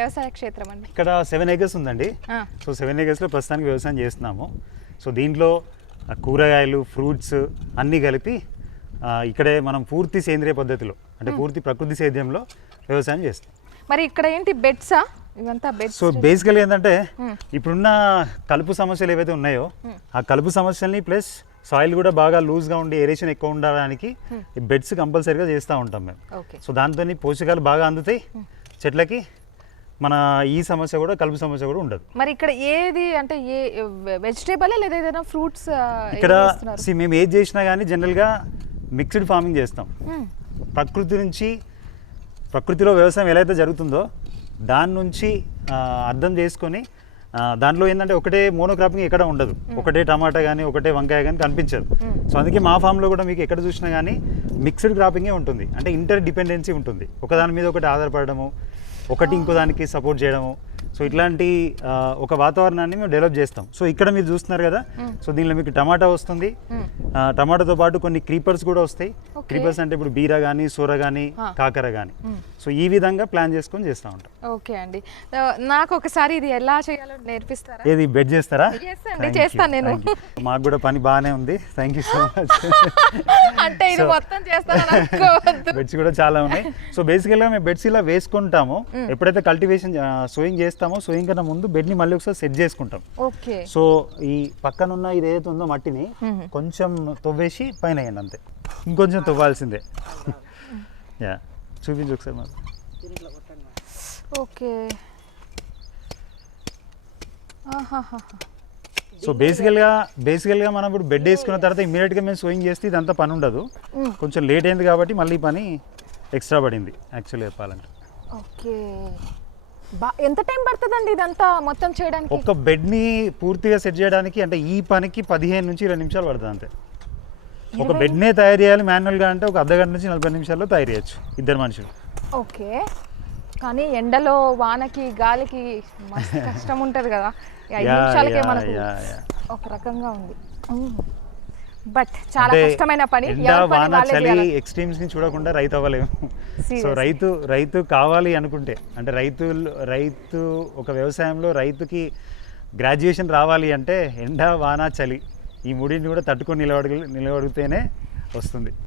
వ్యవసాయ క్షేత్రం అండి. ఇక్కడ సెవెన్ ఏకర్స్ ఉందండి. సో సెవెన్ ఏకర్స్లో ప్రస్తుతానికి వ్యవసాయం చేస్తున్నాము. సో దీంట్లో కూరగాయలు ఫ్రూట్స్ అన్నీ కలిపి ఇక్కడే మనం పూర్తి సేంద్రియ పద్ధతిలో అంటే పూర్తి ప్రకృతి సేద్యంలో వ్యవసాయం చేస్తాం. మరి ఇక్కడ ఏంటి బెడ్సా ఇవంతా బెడ్స్ సో బేసికల్ ఏంటంటే ఇప్పుడున్న కలుపు సమస్యలు ఏవైతే ఉన్నాయో ఆ కలుపు సమస్యల్ని ప్లస్ సాయిల్ కూడా బాగా లూజ్గా ఉండి ఏరేషన్ ఎక్కువ ఉండడానికి బెడ్స్ కంపల్సరీగా చేస్తూ ఉంటాం మేము. సో దాంతో పోషకాలు బాగా అందుతాయి. చెట్లకి మన ఈ సమస్య కూడా కలుపు సమస్య కూడా ఉండదు. మరి ఇక్కడ ఏది అంటే ఏ వెజిటేబుల్ లేదా ఏదైనా ఫ్రూట్స్ ఇక్కడ మేము ఏది చేసినా కానీ జనరల్గా మిక్స్డ్ ఫార్మింగ్ చేస్తాం. ప్రకృతి నుంచి ప్రకృతిలో వ్యవసాయం ఎలా అయితే జరుగుతుందో దాని నుంచి అర్థం చేసుకొని దాంట్లో ఏంటంటే ఒకటే మోనోక్రాపింగ్ ఎక్కడ ఉండదు. ఒకటే టమాటా కానీ ఒకటే వంకాయ కానీ కనిపించదు. సో అందుకే మా ఫామ్లో కూడా మీకు ఎక్కడ చూసినా కానీ మిక్స్డ్ క్రాపింగే ఉంటుంది. అంటే ఇంటర్ డిపెండెన్సీ ఉంటుంది. ఒకదాని మీద ఒకటి ఆధారపడము ఒకటి ఇంకో దానికి సపోర్ట్ చేయడము. సో ఇట్లాంటి ఒక వాతావరణాన్ని మేము డెవలప్ చేస్తాం. సో ఇక్కడ మీరు చూస్తున్నారు కదా సో దీనిలో మీకు టమాటా వస్తుంది. టమాటాతో పాటు కొన్ని క్రీపర్స్ కూడా వస్తాయి. క్రీపర్స్ అంటే ఇప్పుడు బీర కానీ సూర కానీ. కాకర కానీ సో ఈ విధంగా ప్లాన్ చేసుకొని చేస్తూ ఉంటాం. ఓకే అండి. నాకు ఒకసారి ఇది ఎలా చేయాలో నేర్పిస్తారా? ఏది బెడ్ చేస్తారా? చేస్తాను నేను. మాకు కూడా పని బాగానే ఉంది. థ్యాంక్ యూ సో మచ్ అంటే ఇది మొత్తం అనుకోవద్దు. బెడ్స్ కూడా చాలా ఉన్నాయి. సో బేసికల్గా మేము బెడ్స్ ఇలా వేసుకుంటాము. ఎప్పుడైతే కల్టివేషన్ సోయింగ్ చేస్తామో సోయింగ్ కన్నా ముందు బెడ్ని మళ్ళీ ఒకసారి సెట్ చేసుకుంటాం. ఓకే. సో ఈ పక్కనున్న ఇది ఏదైతే ఉందో మట్టిని కొంచెం తవ్వేసి పైన వేయండి అంతే. ఇంకొంచెం తవ్వాల్సిందే. యా. చూపించు ఒకసారి మాకు ఓకే. సో బేసికల్గా బేసికల్గా మనం ఇప్పుడు బెడ్ వేసుకున్న తర్వాత ఇమీడియట్గా మేము సోయింగ్ చేస్తే ఇదంతా పని ఉండదు. కొంచెం లేట్ అయింది కాబట్టి మళ్ళీ పని ఎక్స్ట్రా పడింది యాక్చువల్లీ చెప్పాలంటే. ఓకే. ఎంత టైం పడుతుందండి ఇదంతా మొత్తం చేయడానికి? ఒక్క బెడ్ని పూర్తిగా సెట్ చేయడానికి అంటే ఈ పనికి పదిహేను నుంచి ఇరవై నిమిషాలు పడుతుంది అంతే. ఒక బెడ్నే తయారు చేయాలి మాన్యువల్గా అంటే ఒక అర్ధ గంట నుంచి నలభై నిమిషాల్లో తయారు చేయొచ్చు ఇద్దరు మనుషులు. ఓకే. కానీ ఎండలో వానకి గాలికి కష్టం ఉంటుంది కదా. ఐదు నిమిషాలకే మనకు. ఒక రకంగా ఉంది. బట్ చాలా కష్టమైన పని వాన చలి. ఎక్స్ట్రీమ్స్ని చూడకుండా రైతు అవ్వలేము సో. రైతు రైతు కావాలి అనుకుంటే అంటే రైతు రైతు ఒక వ్యవసాయంలో రైతుకి గ్రాడ్యుయేషన్ రావాలి అంటే ఎండ వాన చలి ఈ మూడింటిని కూడా తట్టుకొని నిలబడ నిలబడితేనే వస్తుంది